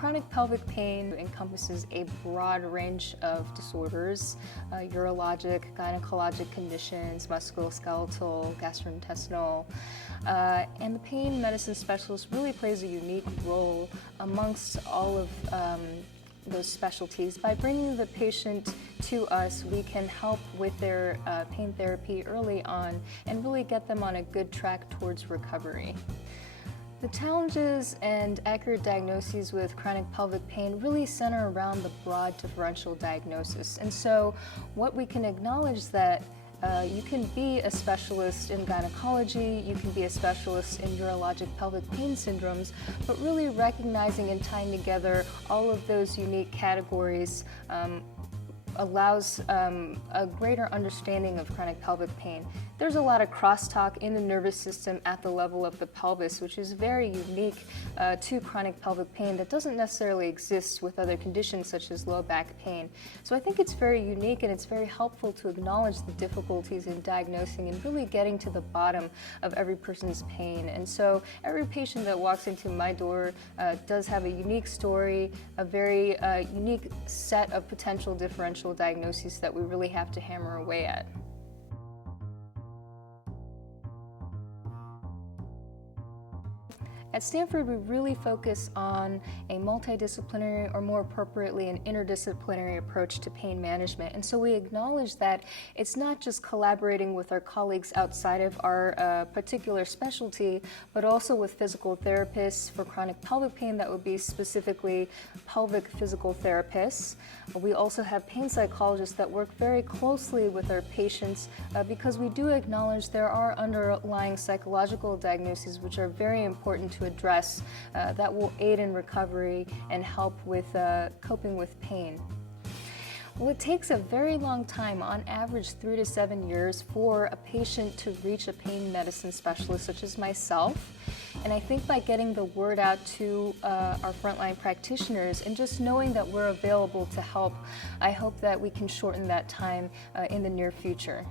chronic pelvic pain encompasses a broad range of disorders, urologic, gynecologic conditions, musculoskeletal, gastrointestinal, and the pain medicine specialist really plays a unique role amongst all of those specialties. By bringing the patient to us, we can help with their pain therapy early on and really get them on a good track towards recovery. The challenges and accurate diagnoses with chronic pelvic pain really center around the broad differential diagnosis. And so what we can acknowledge is that you can be a specialist in gynecology, you can be a specialist in urologic pelvic pain syndromes, but really recognizing and tying together all of those unique categories allows a greater understanding of chronic pelvic pain. There's a lot of crosstalk in the nervous system at the level of the pelvis, which is very unique to chronic pelvic pain that doesn't necessarily exist with other conditions such as low back pain. So I think it's very unique and it's very helpful to acknowledge the difficulties in diagnosing and really getting to the bottom of every person's pain. And so every patient that walks into my door does have a unique story, a very unique set of potential differential diagnoses that we really have to hammer away at. At Stanford, we really focus on a multidisciplinary, or more appropriately, an interdisciplinary approach to pain management. And so we acknowledge that it's not just collaborating with our colleagues outside of our particular specialty, but also with physical therapists for chronic pelvic pain. That would be specifically pelvic physical therapists. We also have pain psychologists that work very closely with our patients because we do acknowledge there are underlying psychological diagnoses which are very important to address that will aid in recovery and help with coping with pain. Well, it takes a very long time, on average 3 to 7 years, for a patient to reach a pain medicine specialist such as myself. And I think by getting the word out to our frontline practitioners and just knowing that we're available to help, I hope that we can shorten that time in the near future.